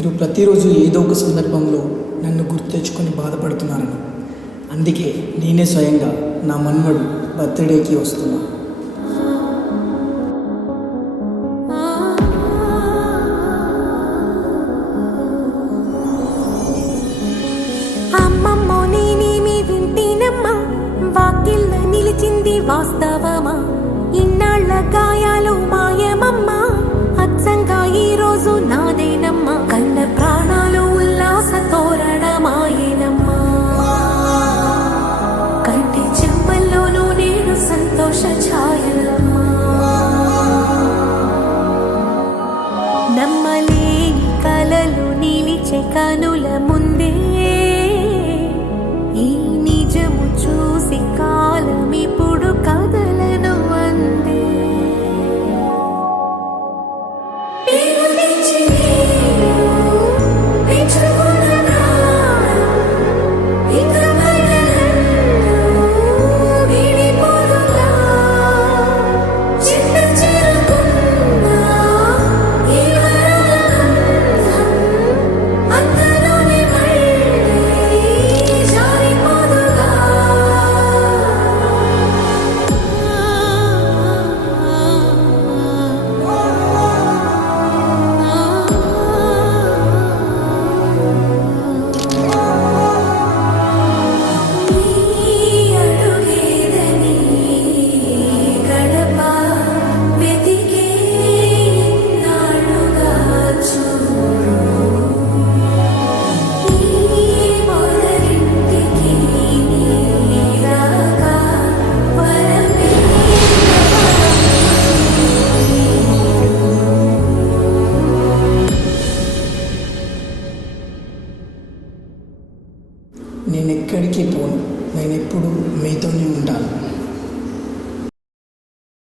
మీరు ప్రతిరోజు ఏదో ఒక సందర్భంలో నన్ను గుర్తు తెచ్చుకొని బాధపడుతున్నారని. అందుకే నేనే స్వయంగా నా మన్మడు బర్త్డేకి వస్తున్నా. అమ్మమ్మో నేనేమి వింటేనమ్మా, వాకిళ్ళ నిలిచింది వాస్తవమా, ఇన్నాళ్ళ గాయాలు మాయమమ్మా, అచ్చంగా ఈ రోజు నాదేనమ్మా, కన్న ప్రాణాలు ఉల్లాస తోరణమాయేనమ్మా, కంటి చెమ్మల్లోనూ నేను సంతోష ఛాయలమ్మా, నమ్మలేని కలలు నిలిచే కనుల ముందే ఈ నిజము చూసి కాలం ఇప్పుడు కదలను అందే. నేను ఎక్కడికి పోను, నేను ఎప్పుడు మీతోనే ఉంటాను.